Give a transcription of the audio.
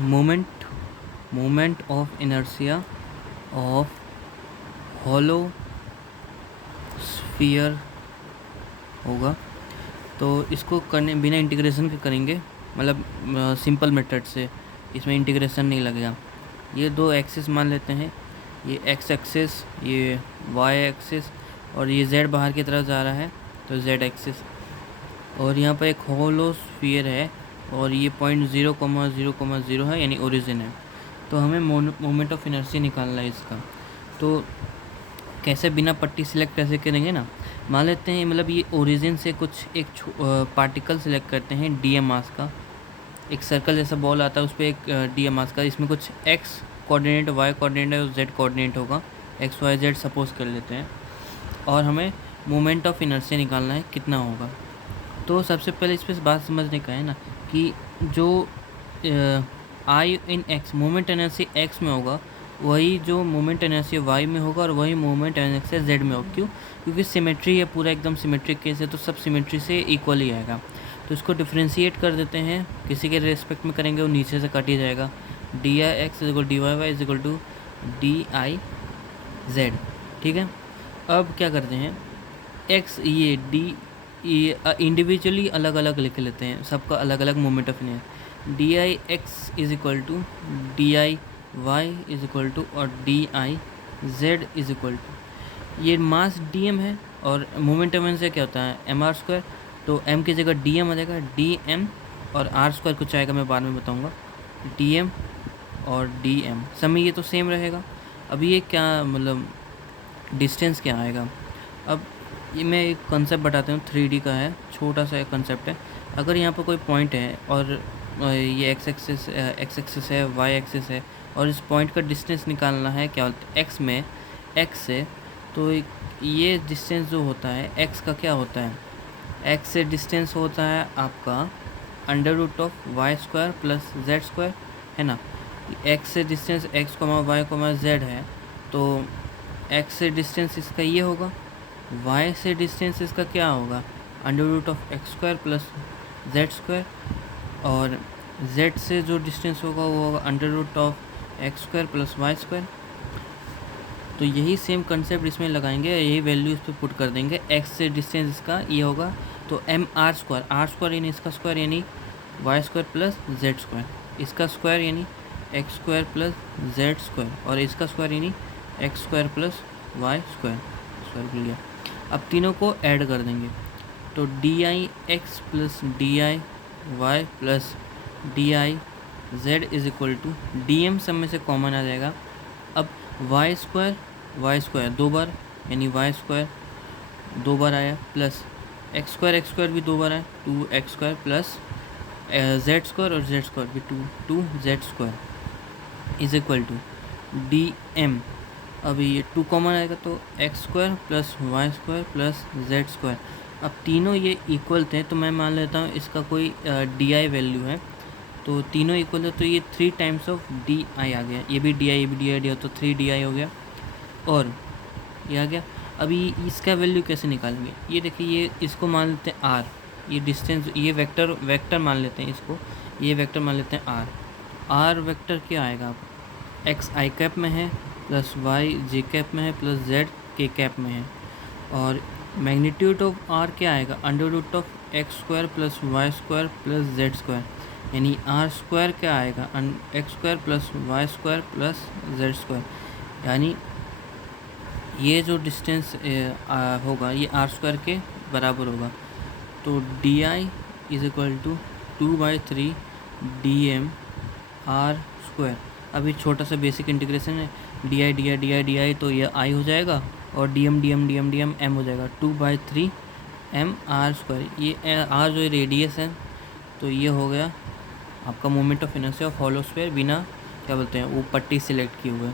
Moment moment of inertia of hollow sphere होगा। तो इसको करने बिना इंटीग्रेशन के करेंगे, मतलब सिंपल मेथड से, इसमें इंटीग्रेशन नहीं लगेगा। ये दो एक्सिस मान लेते हैं, ये एक्स एक्सिस, ये वाई एक्सिस, और ये जेड बाहर की तरफ जा रहा है तो जेड एक्सिस। और यहाँ पर एक होलो स्फीयर है और ये पॉइंट 0,0,0 है, यानी ओरिजिन है। तो हमें मोमेंट ऑफ इनर्शिया निकालना है इसका। तो कैसे, बिना पट्टी सिलेक्ट कैसे करेंगे ना, मान लेते हैं मतलब ये ओरिजिन से कुछ एक पार्टिकल सिलेक्ट करते हैं डी मास का। एक सर्कल जैसा बॉल आता है, उस पर एक डी मास का, इसमें कुछ एक्स कोऑर्डिनेट, वाई कोऑर्डिनेट और जेड कोऑर्डिनेट होगा, एक्स वाई जेड सपोज कर लेते हैं। और हमें मोमेंट ऑफ इनर्शिया निकालना है कितना होगा। तो सबसे पहले इस पर बात समझने का है ना कि जो आई इन एक्स मोमेंट इनर्शिया एक्स में होगा, वही जो मोमेंट इनर्शिया वाई में होगा, और वही मोमेंट इनर्शिया जेड में होगा। क्यों? क्योंकि सिमेट्री है, पूरा एकदम सिमेट्रिक केस है, तो सब सिमेट्री से इक्वल ही आएगा। तो इसको डिफ्रेंशिएट कर देते हैं, किसी के रेस्पेक्ट में करेंगे वो नीचे से कट ही जाएगा। D I X is equal D Y Y is equal to D I Z. ठीक है, अब क्या करते हैं, एक्स ये डी इंडिविजुअली अलग अलग लिख लेते हैं, सबका अलग अलग moment of inertia. D I X is equal to D I Y is equal to और D I Z is equal to, ये मास डी एम है और मोमेंट ऑफ इनर्शिया क्या होता है, एम आर स्क्वायर। तो एम की जगह डी एम आ जाएगा, डी एम, और आर स्क्वायर कुछ आएगा, मैं बाद में बताऊंगा, डी एम और डी एम। समय ये तो सेम रहेगा। अभी ये क्या मतलब डिस्टेंस क्या आएगा। अब ये मैं एक कंसेप्ट बताता हूँ, 3D का है, छोटा सा एक कंसेप्ट है। अगर यहाँ पर कोई पॉइंट है और ये एक्स एक्सिस है, वाई एक्सिस है, और इस पॉइंट का डिस्टेंस निकालना है क्या होता है एक्स में, एक्स से, तो ये डिस्टेंस जो होता है एक्स का क्या होता है, एक्स से डिस्टेंस होता है आपका under root of Y square plus Z square, है ना। एक्स से distance X comma Y comma Z है, तो एक्स से डिस्टेंस इसका ये होगा, वाई से डिस्टेंस इसका क्या होगा, under root of X square plus Z square, और जेड से जो डिस्टेंस होगा वो होगा under root of X square plus Y square. तो यही सेम कंसेप्ट इसमें लगाएंगे, यही वैल्यू इस पर पुट कर देंगे। एक्स से डिस्टेंस इसका ये होगा, तो एम आर स्क्वायर यानी इसका स्क्वायर यानी Y square plus Z square, इसका स्क्वायर यानी X square plus Z square, और इसका स्क्वायर यानी X square plus Y square लिया। अब तीनों को ऐड कर देंगे, तो D I X plus D I Y plus D I Z is equal to D M, सब में से कॉमन आ जाएगा। अब वाई स्क्वायर दो बार, यानी वाई स्क्वायर दो बार आया, प्लस एक्स स्क्वायर भी दो बार आया, 2x square plus Z square, और जेड स्क्वायर भी 2 Z square is equal to D M. अभी ये 2 कॉमन आएगा, तो X square plus Y square plus Z square. अब तीनों ये इक्वल थे, तो मैं मान लेता हूँ इसका कोई डी आई वैल्यू है, तो तीनों इक्वल है, तो ये 3 टाइम्स ऑफ डी आई आ गया, ये भी डी आई, ये भी डी आई, तो 3 डी आई हो गया, और ये आ गया। अभी इसका वैल्यू कैसे निकालेंगे, ये देखिए, ये इसको मान लेते हैं आर, ये डिस्टेंस, ये वेक्टर मान लेते हैं इसको, ये वेक्टर मान लेते हैं आर वेक्टर क्या आएगा, एक्स आई कैप में है प्लस वाई जे कैप में है प्लस जेड के कैप में है, और मैग्नीट्यूड ऑफ आर क्या आएगा, under root of X square plus Y square plus Z square, यानी आर स्क्वायर क्या आएगा, X square plus Y square plus Z square, यानी ये जो डिस्टेंस होगा ये आर स्क्वायर के बराबर होगा। तो D I is equal to 2/3 D M R square. अभी छोटा सा बेसिक इंटीग्रेशन है, डी आई, तो ये आई हो जाएगा, और डी एम एम हो जाएगा, 2/3 एम आर स्क्वायर। ये आर जो रेडियस है, तो ये हो गया आपका moment of inertia of hollow sphere, बिना क्या बोलते हैं वो पट्टी सिलेक्ट किए हुए।